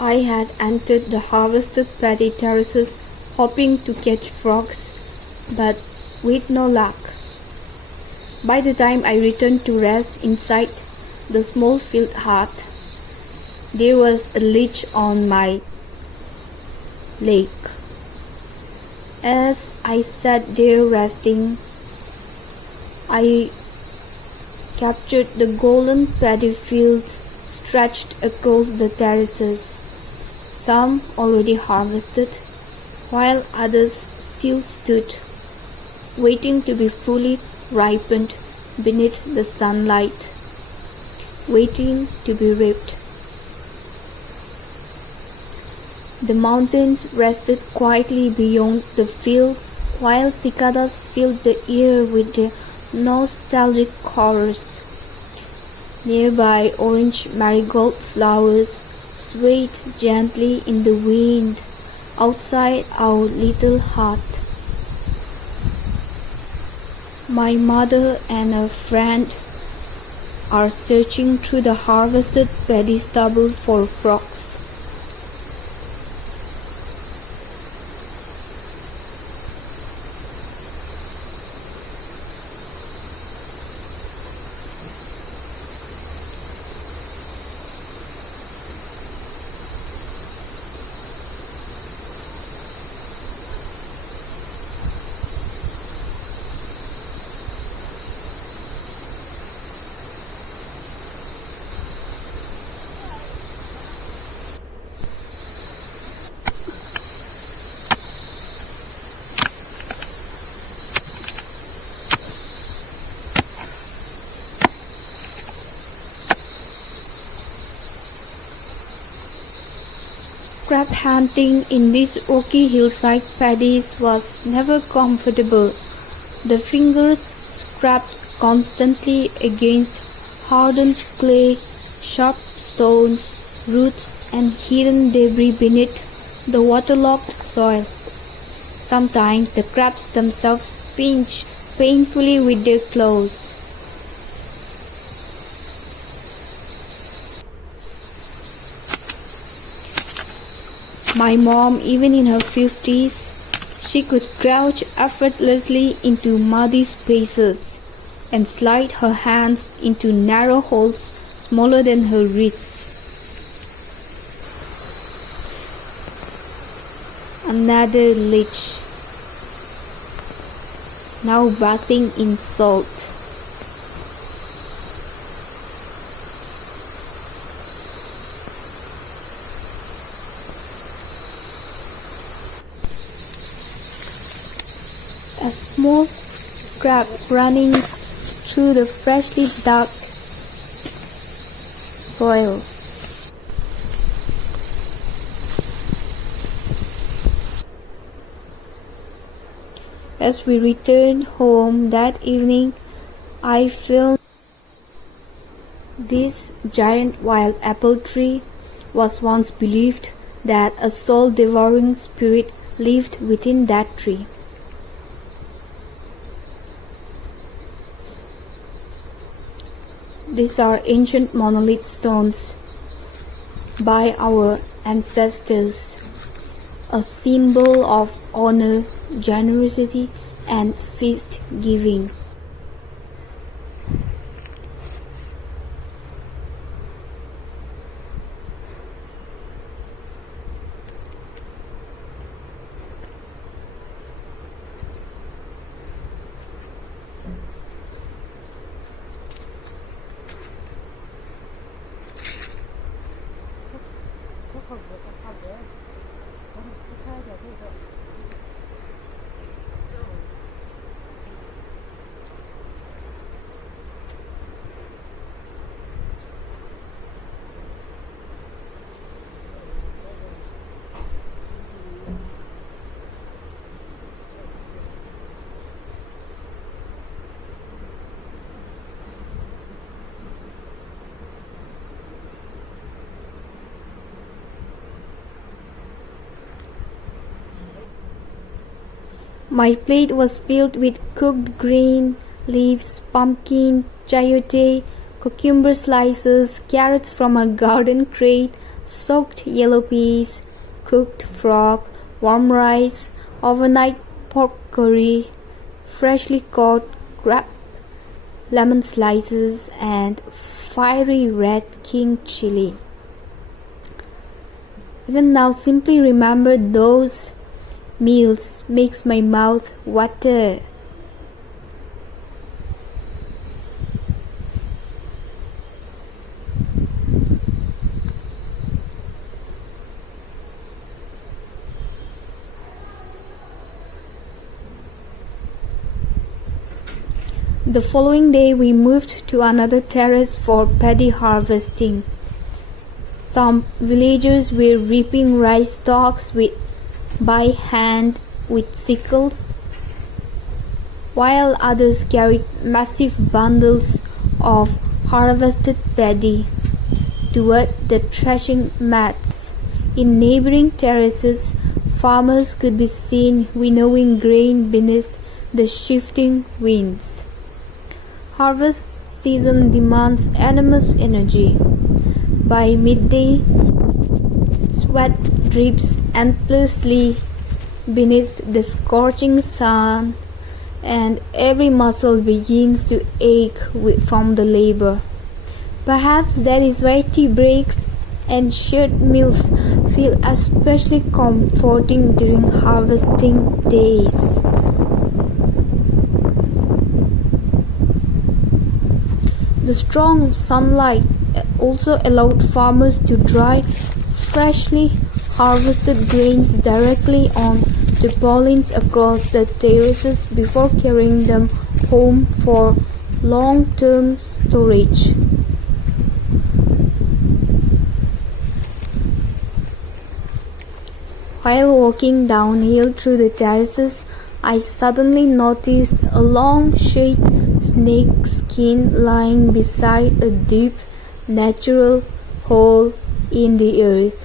I had entered the harvested paddy terraces hoping to catch frogs, but with no luck. By the time I returned to rest inside the small field hut, there was a leech on my leg. As I sat there resting, I captured the golden paddy fields stretched across the terraces, some already harvested, while others still stood, waiting to be fully ripened beneath the sunlight, waiting to be reaped. The mountains rested quietly beyond the fields, while cicadas filled the air with their nostalgic chorus. Nearby, orange marigold flowers swayed gently in the wind outside our little hut. My mother and a friend are searching through the harvested paddy stubble for frogs. Crab hunting in these rocky hillside paddies was never comfortable. The fingers scraped constantly against hardened clay, sharp stones, roots, and hidden debris beneath the waterlogged soil. Sometimes the crabs themselves pinch painfully with their claws. My mom, even in her 50s, she could crouch effortlessly into muddy spaces and slide her hands into narrow holes smaller than her wrists. Another leech, now bathing in salt. A small scrap running through the freshly dug soil. As we returned home that evening, I filmed this giant wild apple tree was once believed that a soul-devouring spirit lived within that tree. These are ancient monolith stones by our ancestors, a symbol of honor, generosity, and feast giving. My plate was filled with cooked green leaves, pumpkin, chayote, cucumber slices, carrots from a garden crate, soaked yellow peas, cooked frog, warm rice, overnight pork curry, freshly caught crab, lemon slices, and fiery red king chili. Even now, simply remember those meals makes my mouth water. The following day we moved to another terrace for paddy harvesting. Some villagers were reaping rice stalks by hand with sickles, while others carried massive bundles of harvested paddy toward the threshing mats. In neighboring terraces, farmers could be seen winnowing grain beneath the shifting winds. Harvest season demands enormous energy. By midday, sweat drips endlessly beneath the scorching sun, and every muscle begins to ache from the labor. Perhaps that is why tea breaks and shared meals feel especially comforting during harvesting days. The strong sunlight also allowed farmers to dry freshly harvested grains directly on tarpaulins across the terraces before carrying them home for long-term storage. While walking downhill through the terraces, I suddenly noticed a long shade snake skin lying beside a deep natural hole in the earth.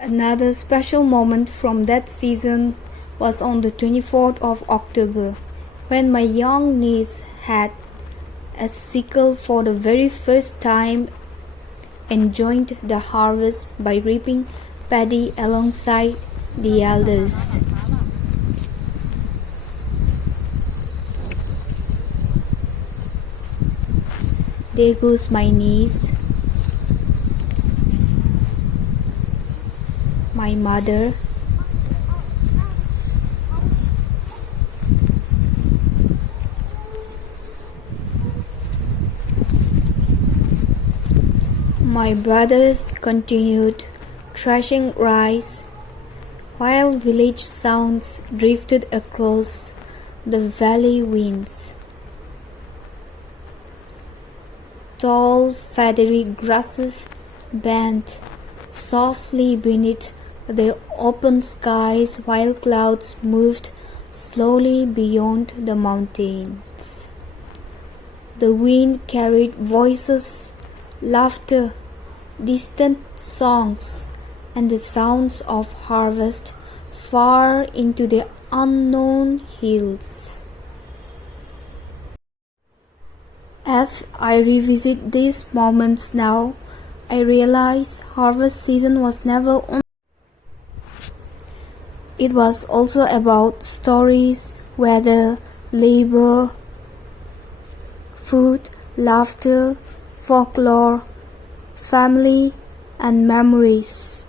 Another special moment from that season was on the 24th of October, when my young niece had a sickle for the very first time and joined the harvest by reaping paddy alongside the elders. There goes my niece, my mother, my brothers continued threshing rice, while village sounds drifted across the valley winds. Tall feathery grasses bent softly beneath the open skies while clouds moved slowly beyond the mountains. The wind carried voices, laughter, distant songs, and the sounds of harvest far into the unknown hills. As I revisit these moments now, I realize harvest season was never only. It was also about stories, weather, labor, food, laughter, folklore, family, and memories.